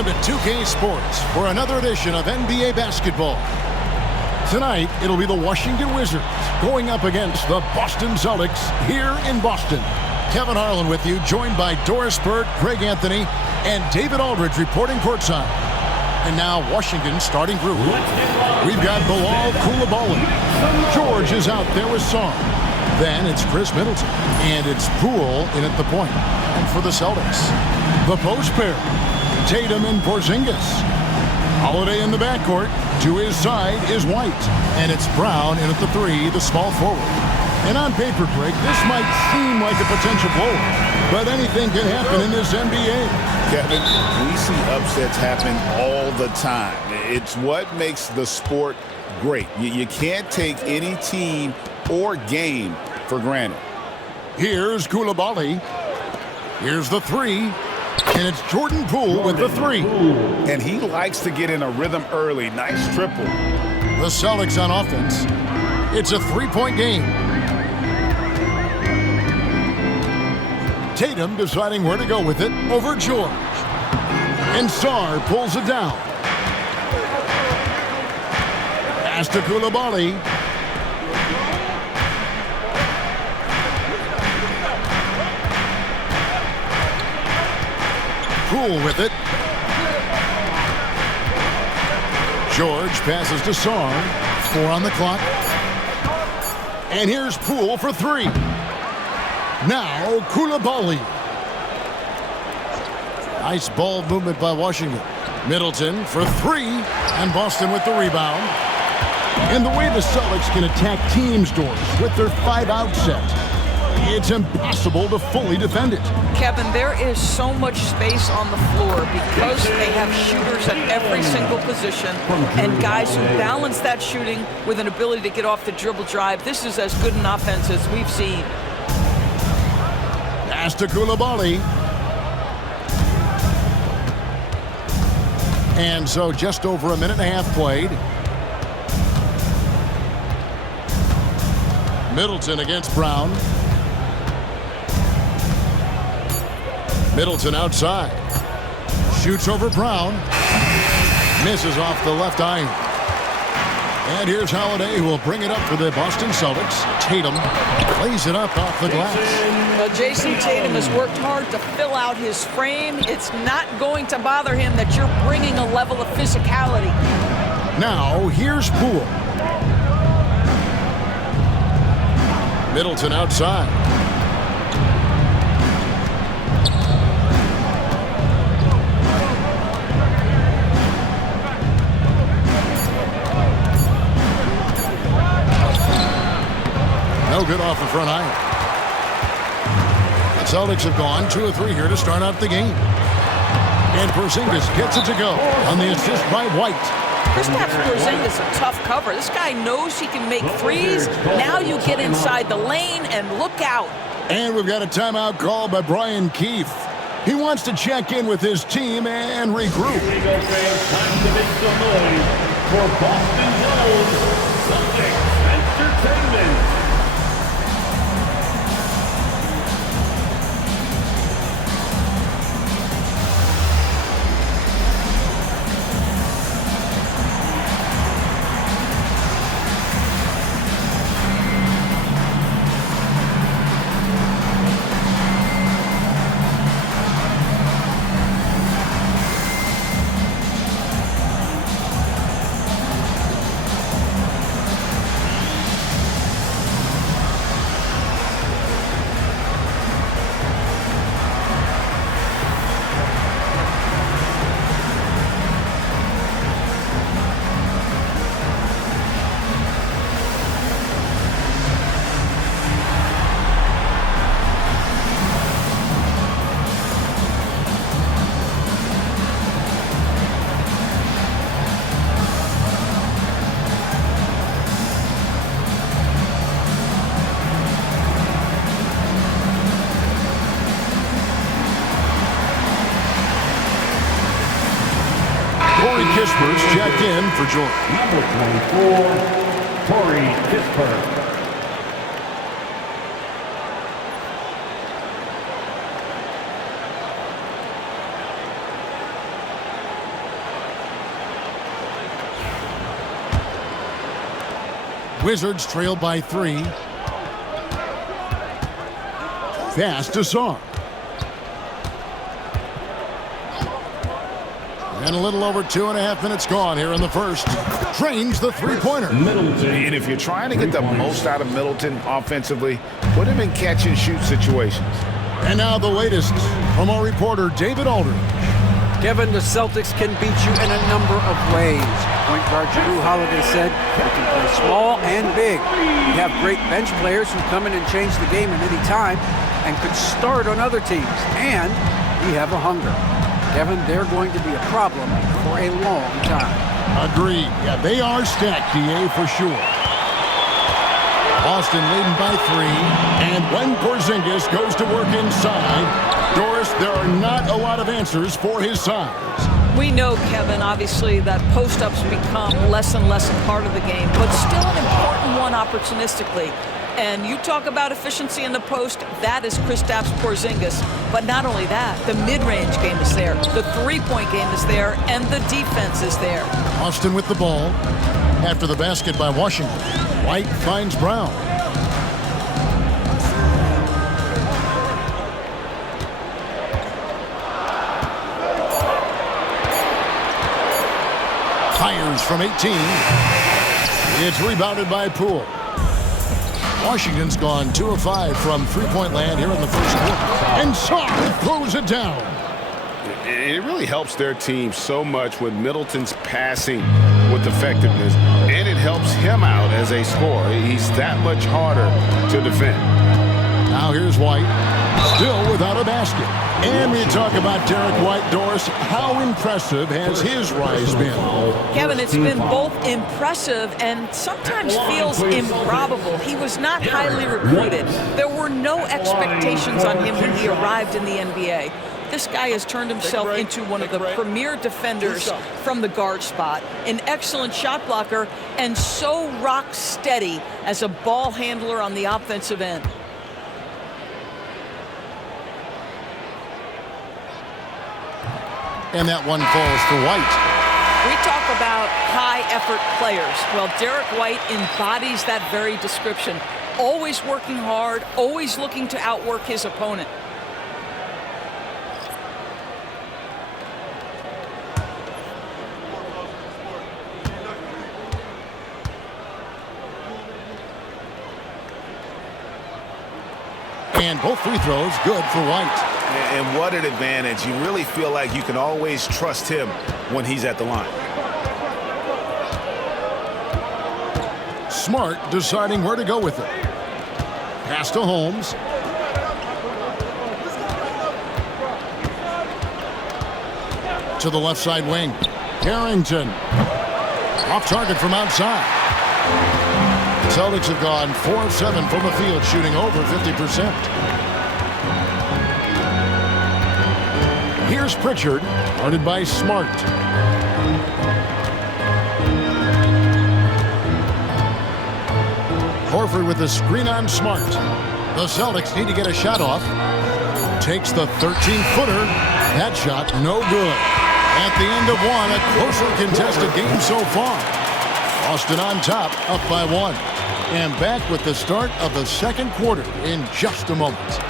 Welcome to 2K Sports for another edition of NBA basketball. Tonight, it'll be the Washington Wizards going up against the Boston Celtics here in Boston. Kevin Harlan with you, joined by Doris Burke, Greg Anthony, and David Aldridge reporting courtside. And now, Washington's starting group. We've got Bilal Coulibaly. George is out there with Song. Then it's Chris Middleton. And it's Poole in at the point. And for the Celtics, the post pair, Tatum and Porzingis. Holiday in the backcourt. To his side is White. And it's Brown in at the three, the small forward. And on paper, Greg, this might seem like a potential blowout, but anything can happen in this NBA. Kevin, we see upsets happen all the time. It's what makes the sport great. You can't take any team or game for granted. Here's Coulibaly. Here's the three. And it's Jordan Poole with the three. And he likes to get in a rhythm early. Nice triple. The Celtics on offense. It's a three-point game. Tatum deciding where to go with it over George. And Sarr pulls it down. Pass to Coulibaly. Poole with it. George passes to Sarr. 4 on the clock. And here's Poole for three. Now Coulibaly. Nice ball movement by Washington. Middleton for three. And Boston with the rebound. And the way the Celtics can attack teams, Doors, with their 5-out set, it's impossible to fully defend it. Kevin, there is so much space on the floor because they have shooters at every single position and guys who balance that shooting with an ability to get off the dribble drive. This is as good an offense as we've seen. Pass to Coulibaly. And so just over a minute and a half played. Middleton against Brown. Middleton outside. Shoots over Brown. Misses off the left iron. And here's Holiday, who will bring it up for the Boston Celtics. Tatum plays it up off the glass. Well, Jason Tatum has worked hard to fill out his frame. It's not going to bother him that you're bringing a level of physicality. Now, here's Poole. Middleton outside. No good off the front iron. The Celtics have gone 2 of 3 here to start out the game. And Porzingis gets it to go on the assist by White. Kristaps Porzingis is a tough cover. This guy knows he can make threes. Now you get inside the lane and look out. And we've got a timeout called by Brian Keefe. He wants to check in with his team and regroup. Here we go, fans. Time to make some noise for Boston's own Celtics Entertainment. Kisper's checked in for Jordan. Number 24, Corey Kisper. Wizards trail by 3. Fast to Saar. And a little over 2.5 minutes gone here in the first. Drains the three-pointer. And if you're trying to get the most out of Middleton offensively, put him in catch-and-shoot situations. And now the latest from our reporter, David Aldridge. Kevin, the Celtics can beat you in a number of ways. Point guard Jrue Holiday said, "We can play small and big. We have great bench players who come in and change the game at any time and could start on other teams. And we have a hunger." Kevin, they're going to be a problem for a long time. Agreed. Yeah, they are stacked, DA, for sure. Boston leading by 3. And when Porzingis goes to work inside, Doris, there are not a lot of answers for his size. We know, Kevin, obviously, that post-ups become less and less a part of the game, but still an important one opportunistically. And you talk about efficiency in the post, that is Kristaps Porzingis. But not only that, the mid-range game is there, the three-point game is there, and the defense is there. Boston with the ball. After the basket by Washington, White finds Brown. Fires from 18. It's rebounded by Poole. Washington's gone 2 of 5 from three-point land here in the first quarter. And Saar throws it down. It really helps their team so much with Middleton's passing with effectiveness, and it helps him out as a scorer. He's that much harder to defend. Now here's White, still without a basket. And we talk about Derek White, Doris. How impressive has his rise been? Kevin, it's been both impressive and sometimes feels improbable. He was not highly recruited. There were no expectations on him when he arrived in the NBA. This guy has turned himself into one of the premier defenders from the guard spot, an excellent shot blocker, and so rock steady as a ball handler on the offensive end. And that one falls for White. We talk about high-effort players. Well, Derek White embodies that very description. Always working hard, always looking to outwork his opponent. And both free throws good for White. And what an advantage. You really feel like you can always trust him when he's at the line. Smart deciding where to go with it. Pass to Holmes. To the left side wing. Harrington. Off target from outside. The Celtics have gone 4 of 7 from the field, shooting over 50%. Here's Pritchard, guarded by Smart. Horford with the screen on Smart. The Celtics need to get a shot off. Takes the 13-footer. That shot no good. At the end of one, a closely contested game so far. Boston on top, up by 1. And back with the start of the second quarter in just a moment.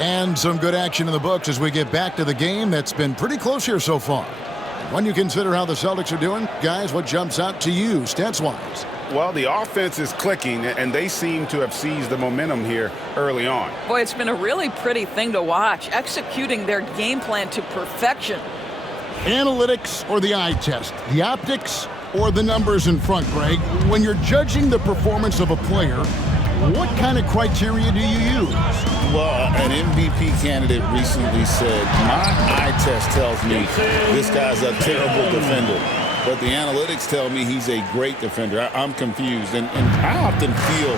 And some good action in the books as we get back to the game that's been pretty close here so far. When you consider how the Celtics are doing, guys, what jumps out to you stats-wise? Well, the offense is clicking, and they seem to have seized the momentum here early on. Boy, it's been a really pretty thing to watch, executing their game plan to perfection. Analytics or the eye test? The optics or the numbers in front, Greg? When you're judging the performance of a player, what kind of criteria do you use? Well, an MVP candidate recently said, my eye test tells me this guy's a terrible defender, but the analytics tell me he's a great defender. I'm confused, and I often feel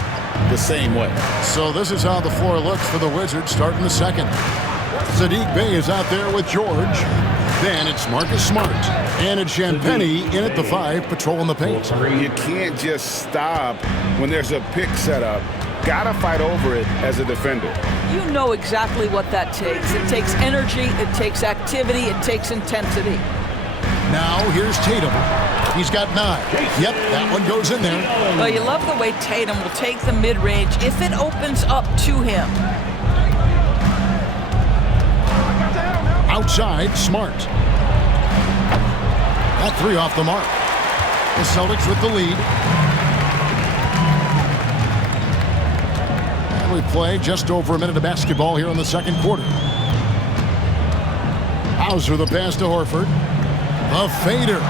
the same way. So this is how the floor looks for the Wizards starting the second. Sadiq Bey is out there with George. Then it's Marcus Smart. And it's Champagnie in at the 5, patrolling the paint. You can't just stop when there's a pick set up. Gotta fight over it as a defender. You know exactly what that takes. It takes energy, it takes activity, it takes intensity. Now here's Tatum. He's got 9. Yep, that one goes in there. Well, you love the way Tatum will take the mid-range if it opens up to him. Outside, Smart. That 3 off the mark. The Celtics with the lead. And we play just over a minute of basketball here in the second quarter. Hauser the pass to Horford. The fader.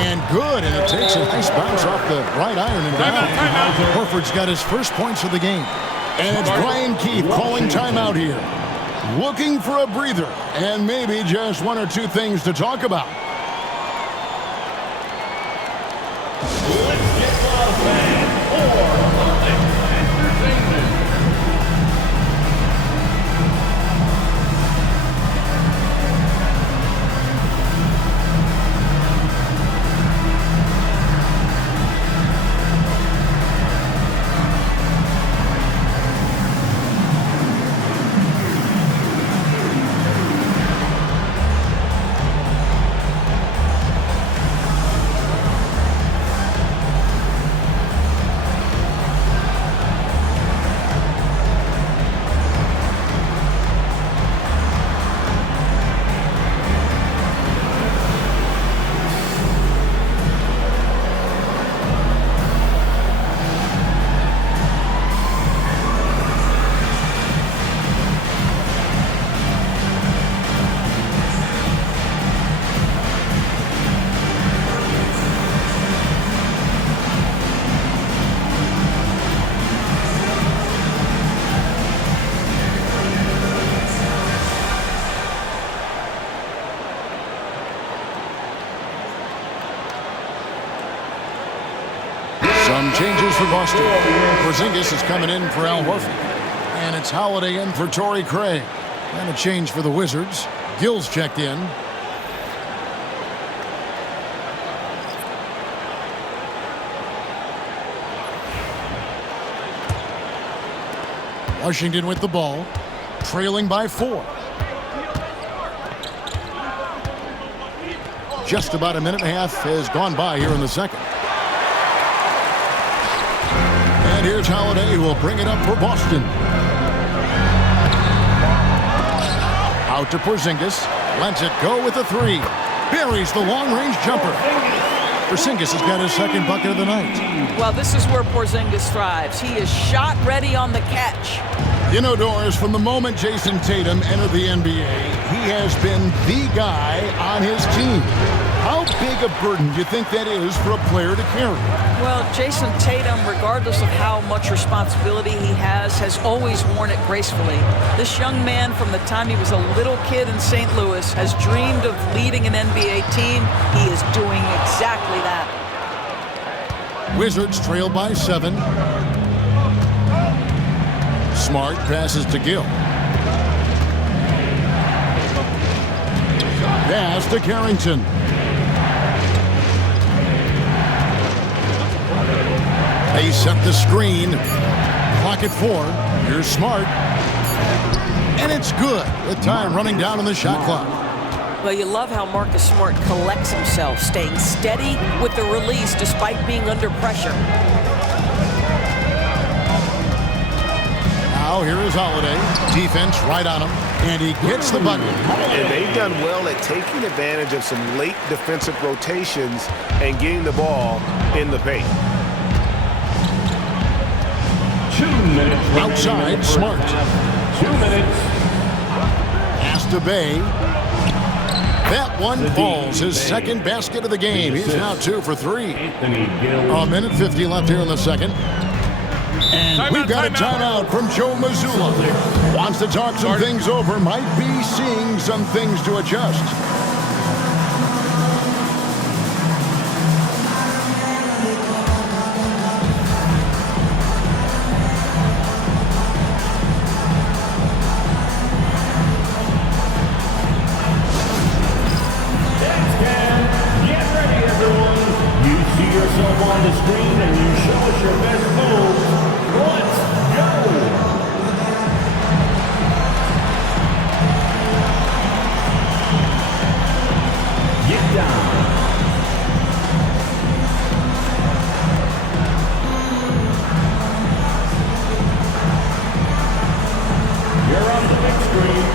And good. And it takes a nice bounce off the right iron and down. Horford's got his first points of the game. And it's Brian Keith calling timeout here. Looking for a breather. And maybe just 1 or 2 things to talk about. Let's get loud, fans, for Celtics Entertainment. Some changes for Boston. Porzingis is coming in for Al Horford. And it's Holiday in for Torrey Craig. And a change for the Wizards. Gill's checked in. Washington with the ball. Trailing by 4. Just about a minute and a half has gone by here in the second. And here's Holiday, who will bring it up for Boston. Out to Porzingis. Lets it go with a 3. Buries the long-range jumper. Porzingis has got his second bucket of the night. Well, this is where Porzingis thrives. He is shot ready on the catch. You know, Doris, from the moment Jason Tatum entered the NBA, he has been the guy on his team. How big a burden do you think that is for a player to carry? Well, Jason Tatum, regardless of how much responsibility he has always worn it gracefully. This young man, from the time he was a little kid in St. Louis, has dreamed of leading an NBA team. He is doing exactly that. Wizards trail by 7. Smart passes to Gill. Pass to Carrington. They set the screen. Clock at 4. Here's Smart. And it's good with time running down on the shot clock. Well, you love how Marcus Smart collects himself, staying steady with the release despite being under pressure. Now here is Holiday. Defense right on him. And he gets the bucket. And they've done well at taking advantage of some late defensive rotations and getting the ball in the paint. 2 minutes. Outside, Smart. 2 minutes. Pass to Bay. That one falls. His second basket of the game. He's now 2 for 3. Anthony Gill. A minute 50 left here in the second. And we've got a timeout from Joe Mazzulla. Wants to talk some things over. Might be seeing some things to adjust. your best moves. Let's go. Get down. You're on the big screen.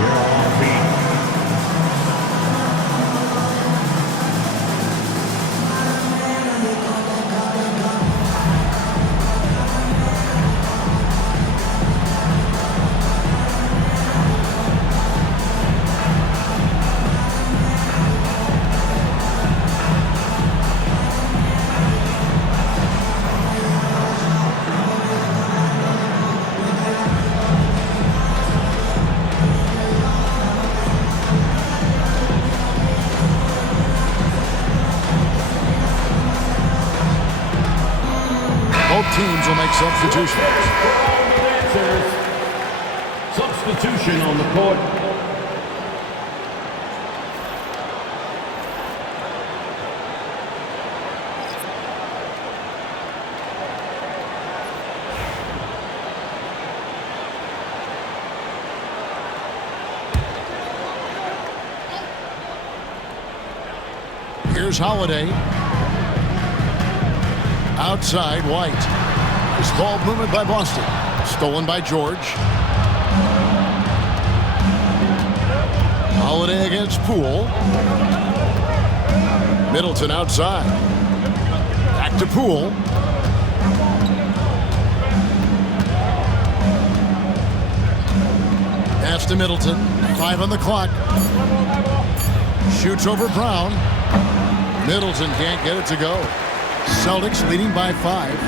You're on beat. Both teams will make substitutions. Substitution on the court. Here's Holiday. Outside, White. Nice ball movement by Boston. Stolen by George. Holiday against Poole. Middleton outside. Back to Poole. Pass to Middleton. 5 on the clock. Shoots over Brown. Middleton can't get it to go. Celtics leading by 5.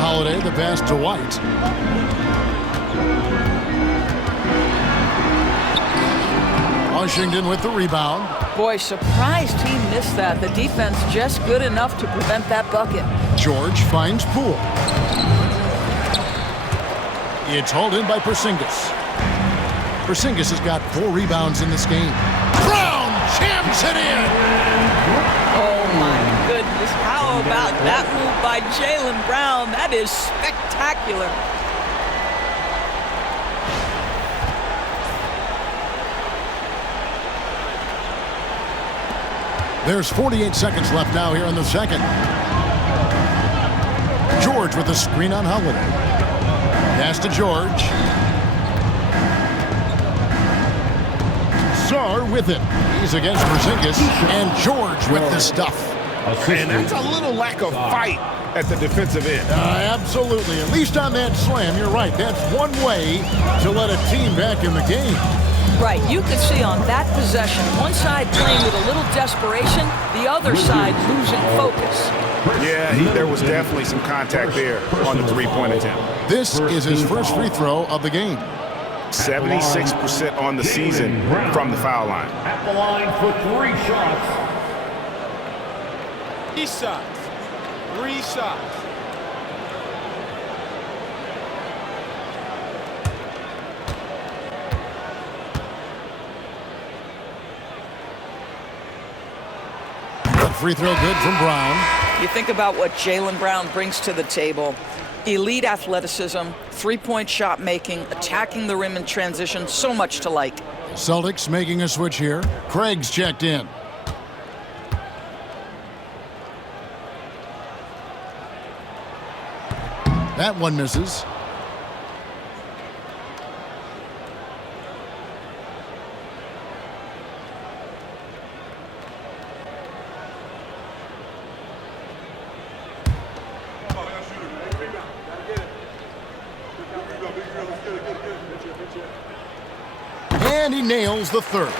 Holiday, the pass to White. Washington with the rebound. Boy, surprised he missed that. The defense just good enough to prevent that bucket. George finds Poole. It's hauled in by Porzingis. Porzingis has got 4 rebounds in this game. Brown jams it in. Oh my goodness, how about that move by Jaylen Brown? That is spectacular. There's 48 seconds left now here in the second. George with the screen on Holiday. Pass to George. Sar with it. He's against Porzingis, and George with the stuff. And that's a little lack of fight at the defensive end. Absolutely. At least on that slam, you're right. That's one way to let a team back in the game. Right, you could see on that possession, one side playing with a little desperation, the other side losing focus. Yeah, there was definitely some contact there on the three-point attempt. This is his first free throw of the game. 76% on the season from the foul line. At the line for 3 shots. 3 shots. 3 shots. Free throw good from Brown. You think about what Jaylen Brown brings to the table. Elite athleticism, three-point shot making, attacking the rim in transition, so much to like. Celtics making a switch here. Craig's checked in. That one misses. And he nails the third.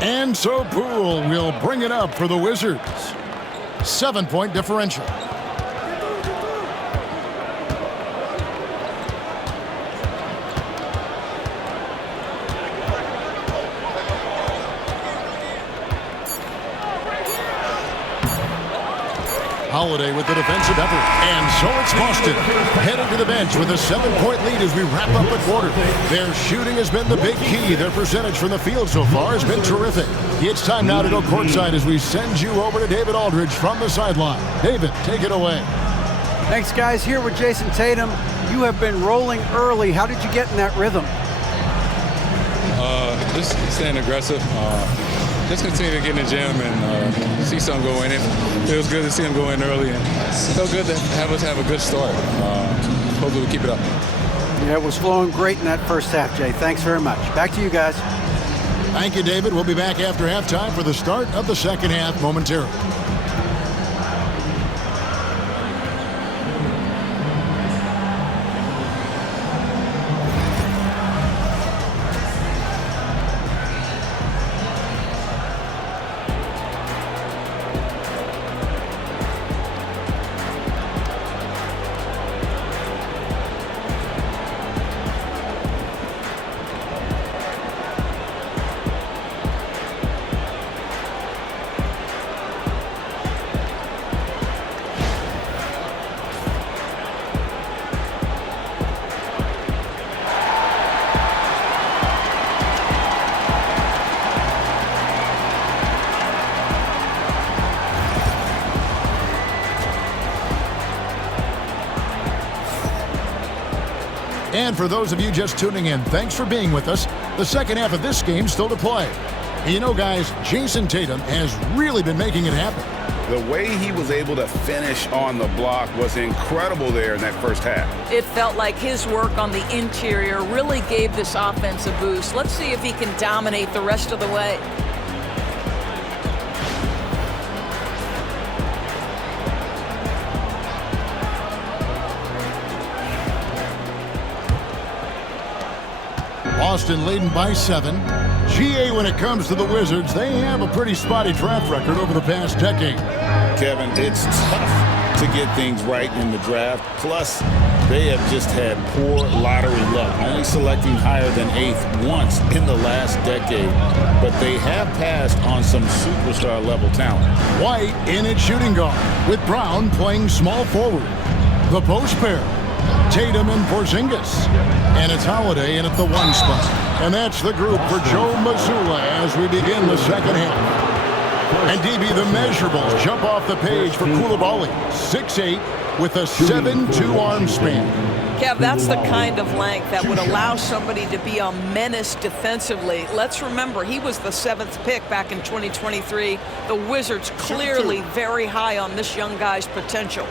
And so Poole will bring it up for the Wizards. 7-point differential. Holiday with the defensive effort. And so it's Boston heading to the bench with a 7-point lead as we wrap up the quarter. Their shooting has been the big key. Their percentage from the field so far has been terrific. It's time now to go courtside as we send you over to David Aldridge from the sideline. David, take it away. Thanks, guys. Here with Jason Tatum. You have been rolling early. How did you get in that rhythm? Just staying aggressive. Just continue to get in the gym and see something go in. It feels good to see him go in early, and it felt good to have us have a good start. Hopefully we keep it up. Yeah, it was flowing great in that first half, Jay. Thanks very much. Back to you guys. Thank you, David. We'll be back after halftime for the start of the second half momentarily. And for those of you just tuning in, thanks for being with us. The second half of this game still to play. And you know, guys, Jason Tatum has really been making it happen. The way he was able to finish on the block was incredible there in that first half. It felt like his work on the interior really gave this offense a boost. Let's see if he can dominate the rest of the way. Boston leading by 7. GA, when it comes to the Wizards, they have a pretty spotty draft record over the past decade. Kevin, it's tough to get things right in the draft. Plus, they have just had poor lottery luck, only selecting higher than 8th once in the last decade. But they have passed on some superstar-level talent. White in at shooting guard, with Brown playing small forward. The post pair, Tatum and Porzingis. And it's Holiday in at the 1 spot. And that's the group for Joe Mazzulla as we begin the second half. And DB, the measurables jump off the page for Coulibaly. 6'8", with a 7'2" arm span. Kev, that's the kind of length that would allow somebody to be a menace defensively. Let's remember, he was the 7th pick back in 2023. The Wizards clearly very high on this young guy's potential.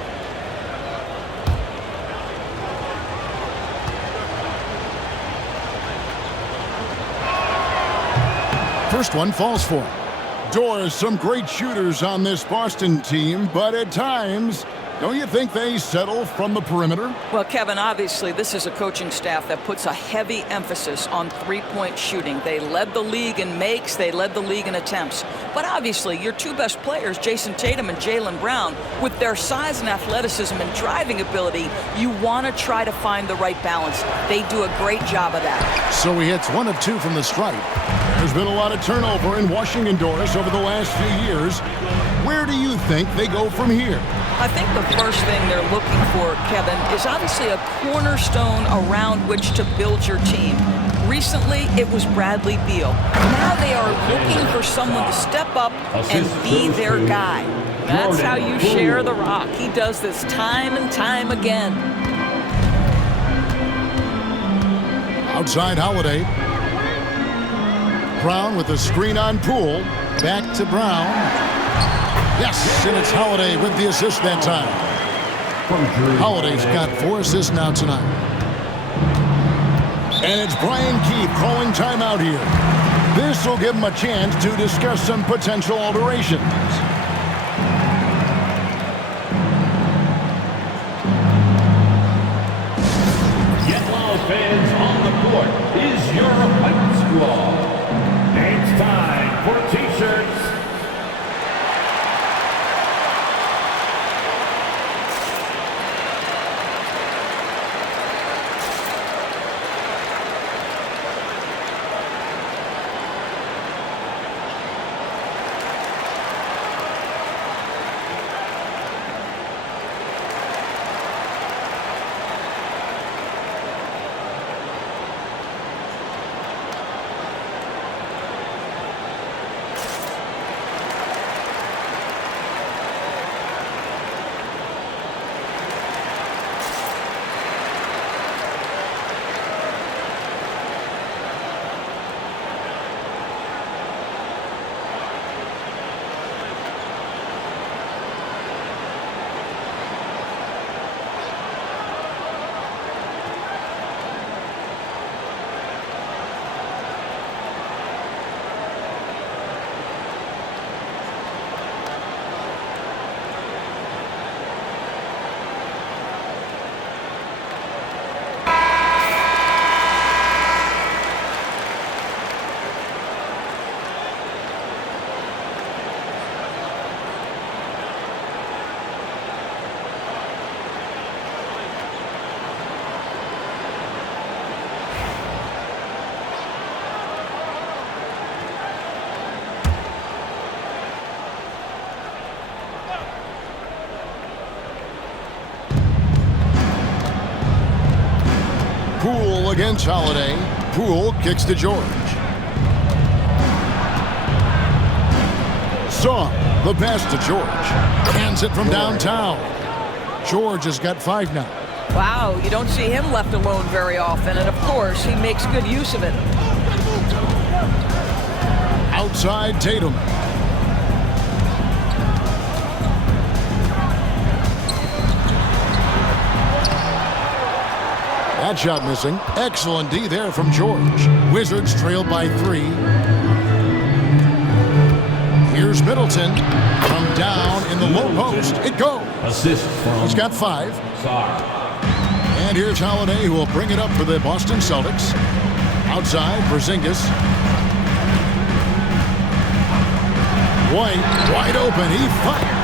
First one falls for him. Doris, some great shooters on this Boston team, but at times, don't you think they settle from the perimeter? Well, Kevin, obviously, this is a coaching staff that puts a heavy emphasis on three-point shooting. They led the league in makes. They led the league in attempts. But obviously, your two best players, Jason Tatum and Jaylen Brown, with their size and athleticism and driving ability, you want to try to find the right balance. They do a great job of that. So he hits 1 of 2 from the stripe. There's been a lot of turnover in Washington, Doris, over the last few years. Where do you think they go from here? I think the first thing they're looking for, Kevin, is obviously a cornerstone around which to build your team. Recently, it was Bradley Beal. Now they are looking for someone to step up and be their guy. That's how you share the rock. He does this time and time again. Outside Holiday. Brown with a screen on Poole. Back to Brown. Yes, and it's Holiday with the assist that time. Holiday's got 4 assists now tonight. And it's Brian Keefe calling timeout here. This will give him a chance to discuss some potential alterations. Yellow fans on the court is your White Squad. It's time for T-shirts. against Holiday. Poole kicks to George. Song, the pass to George. Hands it from downtown. George has got 5 now. Wow, you don't see him left alone very often, and of course, he makes good use of it. Outside Tatum. That shot missing. Excellent D there from George. Wizards trail by 3. Here's Middleton. From down in the low post. It goes. Assist from He's got 5. Sarr. And here's Holiday, who will bring it up for the Boston Celtics. Outside, Porzingis. White, wide open. He fires.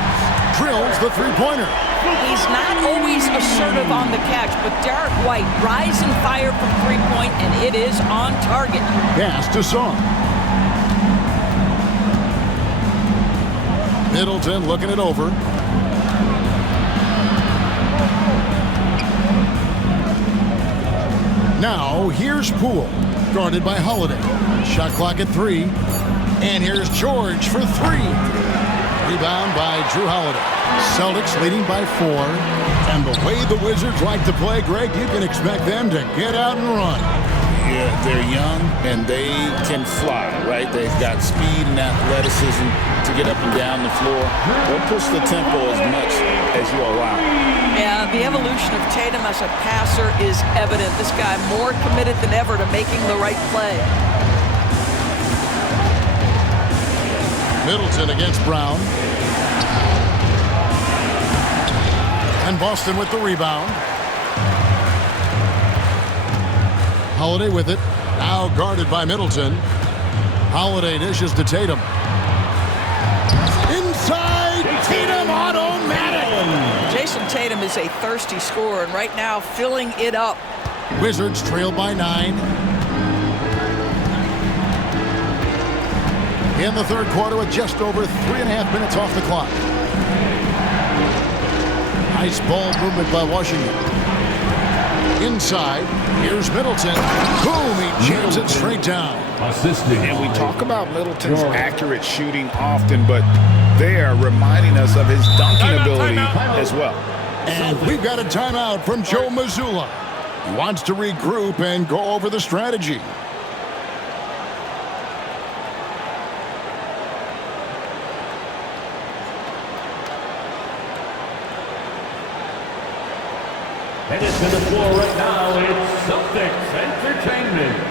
Drills the three-pointer. He's not always assertive on the catch, but Derek White, rise and fire from three-point, and it is on target. Pass to Song. Middleton looking it over. Now, here's Poole, guarded by Holiday. Shot clock at 3. And here's George for 3. Rebound by Drew Holiday. Celtics leading by 4. And the way the Wizards like to play, Greg, you can expect them to get out and run. Yeah, they're young and they can fly, right? They've got speed and athleticism to get up and down the floor. They'll push the tempo as much as you allow. Yeah, the evolution of Tatum as a passer is evident. This guy more committed than ever to making the right play. Middleton against Brown. And Boston with the rebound. Holiday with it. Now guarded by Middleton. Holiday dishes to Tatum. Inside, Tatum automatic. Jason Tatum is a thirsty scorer, and right now filling it up. Wizards trail by 9. In the third quarter with just over 3.5 minutes off the clock. Nice ball movement by Washington. Inside, here's Middleton. Boom, he jams it straight down. Assisting. And we talk about Middleton's accurate shooting often, but they are reminding us of his dunking ability as well. And we've got a timeout from Joe Mazzulla. He wants to regroup and go over the strategy. Headed to the floor right now, it's Celtics Entertainment.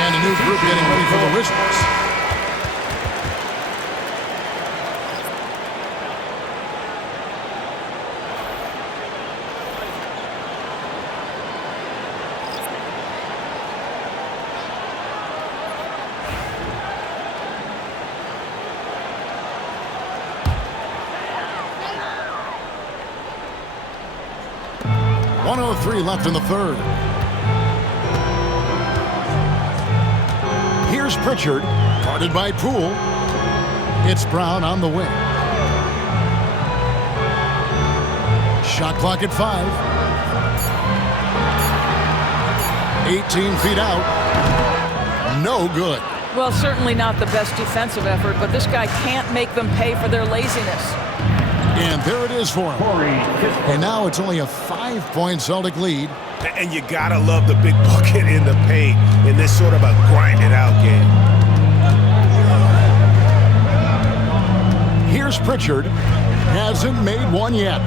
And a new group getting ready for the Wizards. .103 left in the third. Here's Pritchard, guarded by Poole. It's Brown on the wing. Shot clock at 5. 18 feet out. No good. Well, certainly not the best defensive effort, but this guy can't make them pay for their laziness. And there it is for him. And now it's only a 5-point Celtic lead. And you gotta love the big bucket in the paint in this sort of a grind-it-out game. Here's Pritchard. Hasn't made one yet.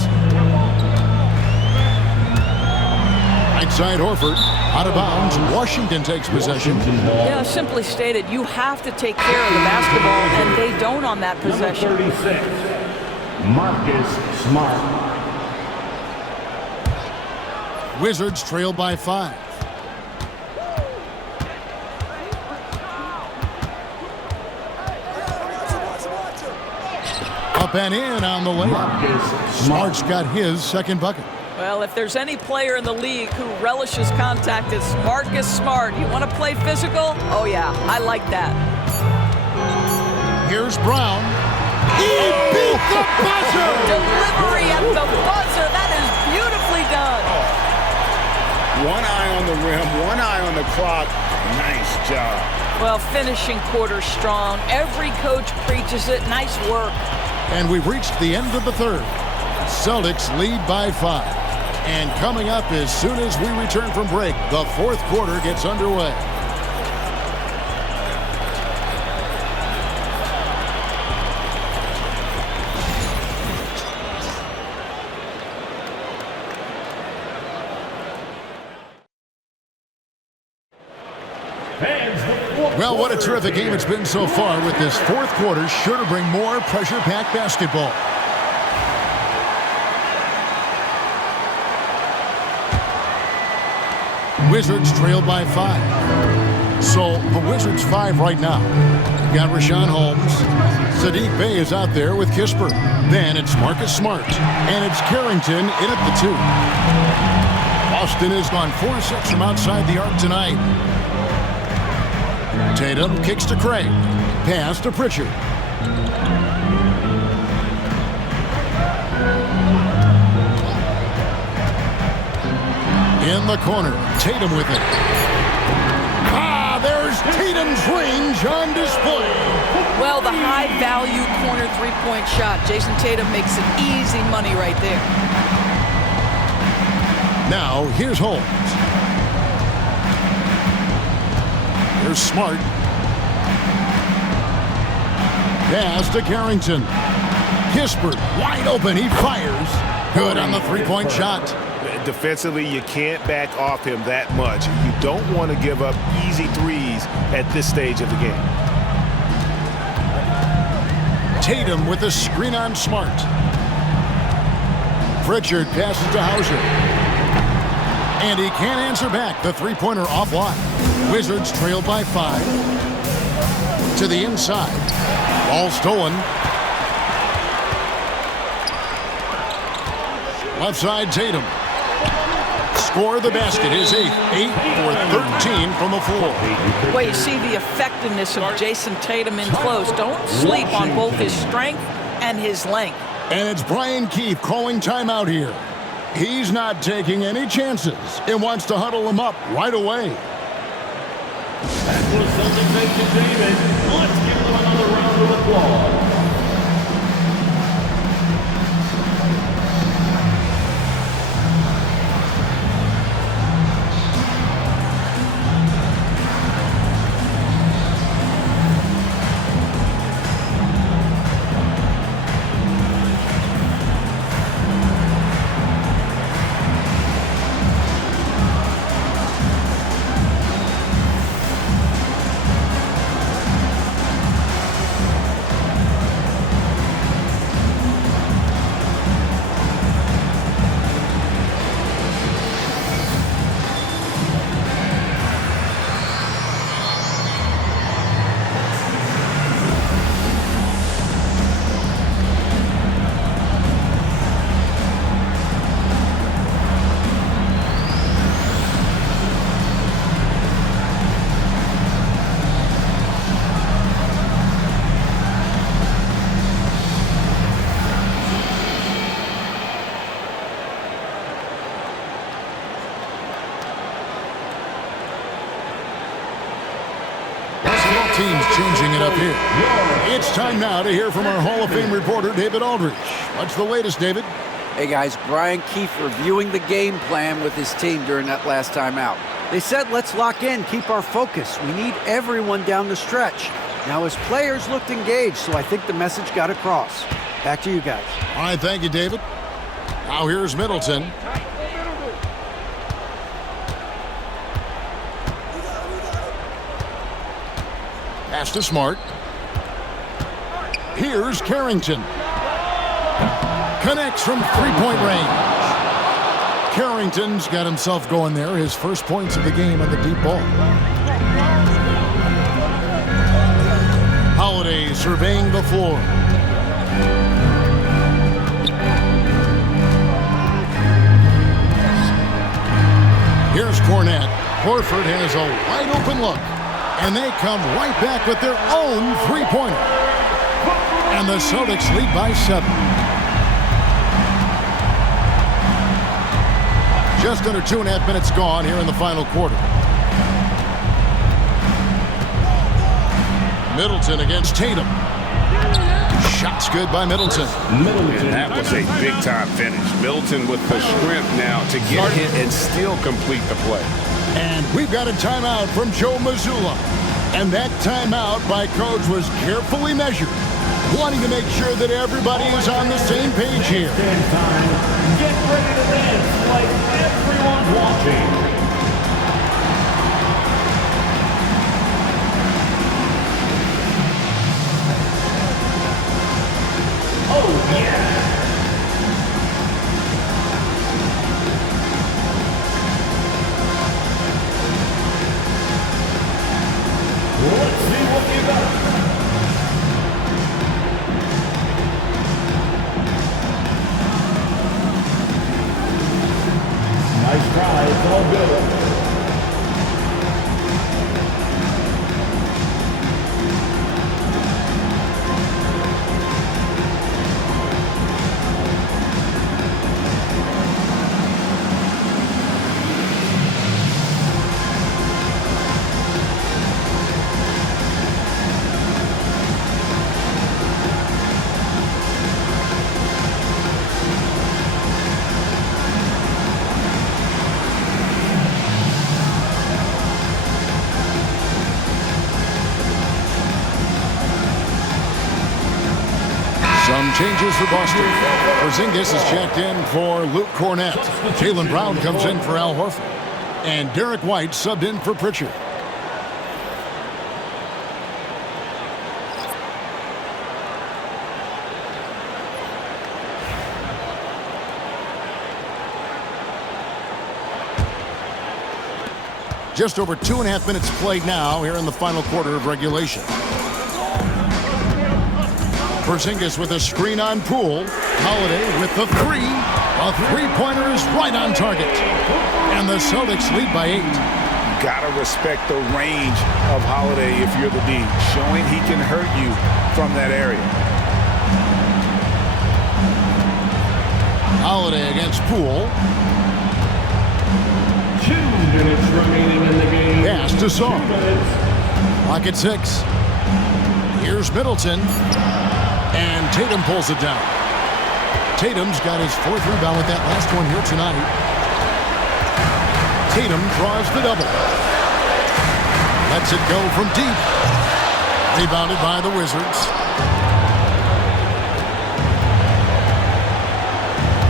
Right side Horford. Out of bounds. Washington takes possession. Yeah, simply stated, you have to take care of the basketball, and they don't on that possession. Number 36, Marcus Smart. Wizards trail by 5. Up and in on the layup. Smart's got his second bucket. Well, if there's any player in the league who relishes contact, it's Marcus Smart. You want to play physical? Oh, yeah, I like that. Here's Brown. He beat the buzzer! Delivery at the buzzer. That is beautifully done. One eye on the rim, one eye on the clock. Nice job. Well, finishing quarter strong. Every coach preaches it. Nice work. And we've reached the end of the third. Celtics lead by 5. And coming up as soon as we return from break, the fourth quarter gets underway. Well, what a terrific game it's been so far, with this fourth quarter sure to bring more pressure-packed basketball. Wizards trail by 5. So the Wizards 5 right now. You've got Rashawn Holmes. Sadiq Bey is out there with Kisper. Then it's Marcus Smart. And it's Carrington in at the 2. Boston has gone 4-6 from outside the arc tonight. Tatum kicks to Craig. Pass to Pritchard. In the corner, Tatum with it. There's Tatum's range on display. Well, the high-value corner three-point shot. Jason Tatum makes it easy money right there. Now, here's Holmes. Here's Smart. Pass to Carrington. Kisper, wide open, he fires. Good on the three-point shot. Defensively, you can't back off him that much. You don't want to give up easy threes at this stage of the game. Tatum with a screen on Smart. Pritchard passes to Hauser. And he can't answer back. The three-pointer offline. Wizards trail by 5. To the inside. Ball stolen. Left side, Tatum. Score the basket is 8 for 13 from the floor. Well, you see the effectiveness of Jason Tatum in close. Don't sleep on both his strength and his length. And it's Brian Keefe calling timeout here. He's not taking any chances and wants to huddle him up right away. That was Celtics agent David. Let's give them another round of applause. Both teams changing it up here. It's time now to hear from our Hall of Fame reporter, David Aldridge. What's the latest, David? Hey guys, Brian Keefe reviewing the game plan with his team during that last time out. They said, let's lock in, keep our focus. We need everyone down the stretch. Now his players looked engaged, so I think the message got across. Back to you guys. All right, thank you, David. Now here's Middleton. Pass to Smart. Here's Carrington. Connects from three-point range. Carrington's got himself going there. His first points of the game on the deep ball. Holiday surveying the floor. Here's Cornette. Horford has a wide-open look. And they come right back with their own three-pointer. And the Celtics lead by 7. Just under 2.5 minutes gone here in the final quarter. Middleton against Tatum. Shots good by Middleton. And that was a big-time finish. Middleton with the strength now to get hit and still complete the play. And we've got a timeout from Joe Mazzulla. And that timeout by Coach was carefully measured, wanting to make sure that everybody is on the same page here. Time. Get ready to dance like everyone's watching. Oh, yeah. Let's see what you got. Nice try, it's all good. Some changes for Boston. Porzingis is checked in for Luke Cornette. Jaylen Brown comes in for Al Horford. And Derek White subbed in for Pritchard. Just over 2.5 minutes played now here in the final quarter of regulation. Porzingis with a screen on Poole. Holiday with the three. A three-pointer is right on target. And the Celtics lead by 8. Gotta respect the range of Holiday if you're the D, showing he can hurt you from that area. Holiday against Poole. 2 minutes remaining in the game. Pass to Saul. 2 minutes. Clock at 6. Here's Middleton. And Tatum pulls it down. Tatum's got his 4th rebound with that last one here tonight. Tatum draws the double. Lets it go from deep. Rebounded by the Wizards.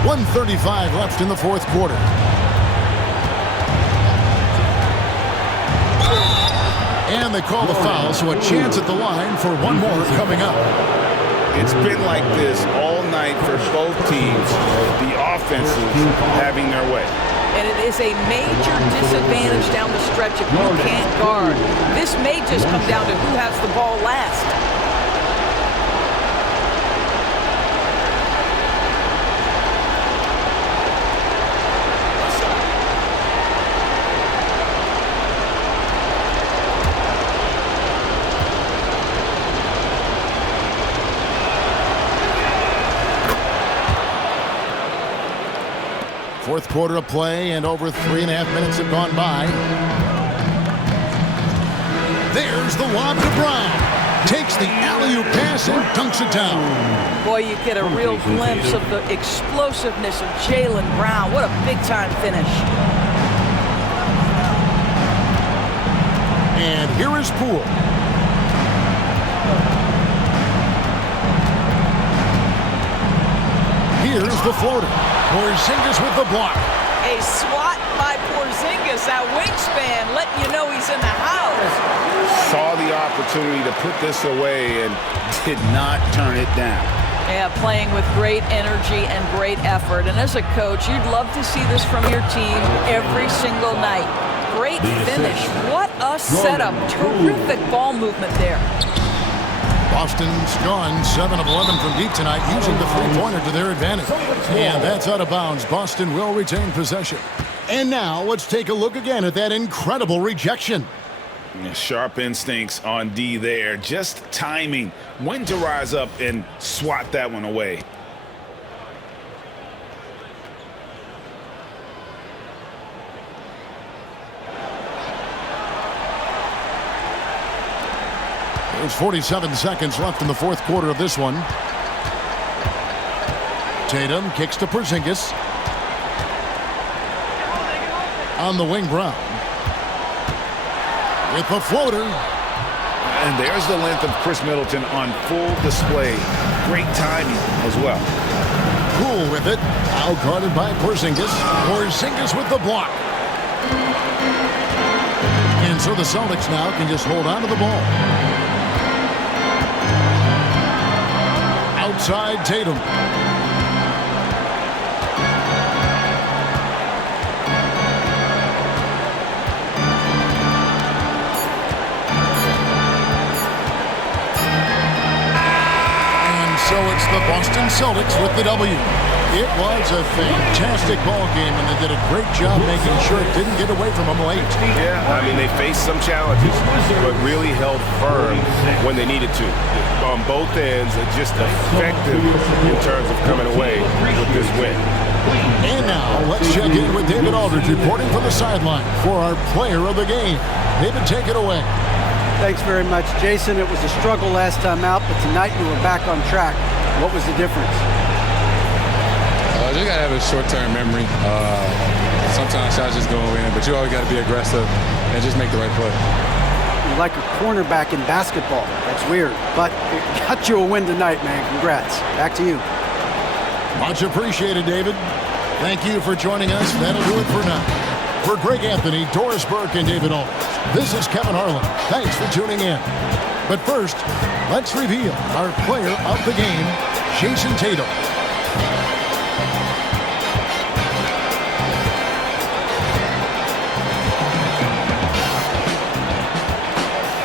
1:35 left in the 4th quarter. And they call the foul, so a chance at the line for one more coming up. It's been like this all night for both teams. The offenses having their way. And it is a major disadvantage down the stretch if you can't guard. This may just come down to who has the ball last. Fourth quarter of play, and over 3.5 minutes have gone by. There's the lob to Brown. Takes the alley-oop pass and dunks it down. Boy, you get a real glimpse of the explosiveness of Jaylen Brown. What a big-time finish. And here is Poole. Here's the floater. Porzingis with the block. A swat by Porzingis, that wingspan, letting you know he's in the house. Saw the opportunity to put this away and did not turn it down. Yeah, playing with great energy and great effort. And as a coach, you'd love to see this from your team every single night. Great finish. What a setup. Terrific ball movement there. Boston's gone 7 of 11 from deep tonight, using the three-pointer to their advantage. And that's out of bounds. Boston will retain possession. And now let's take a look again at that incredible rejection. Sharp instincts on D there. Just timing. When to rise up and swat that one away. There's 47 seconds left in the fourth quarter of this one. Tatum kicks to Porzingis. On the wing, Brown. With the floater. And there's the length of Chris Middleton on full display. Great timing as well. Poole with it. Out guarded by Porzingis. Porzingis with the block. And so the Celtics now can just hold on to the ball. Outside Tatum. And so it's the Boston Celtics with the W. It was a fantastic ball game, and they did a great job making sure it didn't get away from them late. Yeah, I mean, they faced some challenges, but really held firm when they needed to. On both ends, just effective in terms of coming away with this win. And now, let's check in with David Aldridge reporting from the sideline for our player of the game. David, take it away. Thanks very much, Jason. It was a struggle last time out, but tonight you were back on track. What was the difference? You gotta have a short-term memory. Sometimes shots just go in, but you always gotta be aggressive and just make the right play. You're like a cornerback in basketball. That's weird, but it got you a win tonight, man. Congrats. Back to you. Much appreciated, David. Thank you for joining us. That'll do it for now. For Greg Anthony, Doris Burke, and David Aldridge, this is Kevin Harlan. Thanks for tuning in. But first, let's reveal our player of the game, Jason Tatum.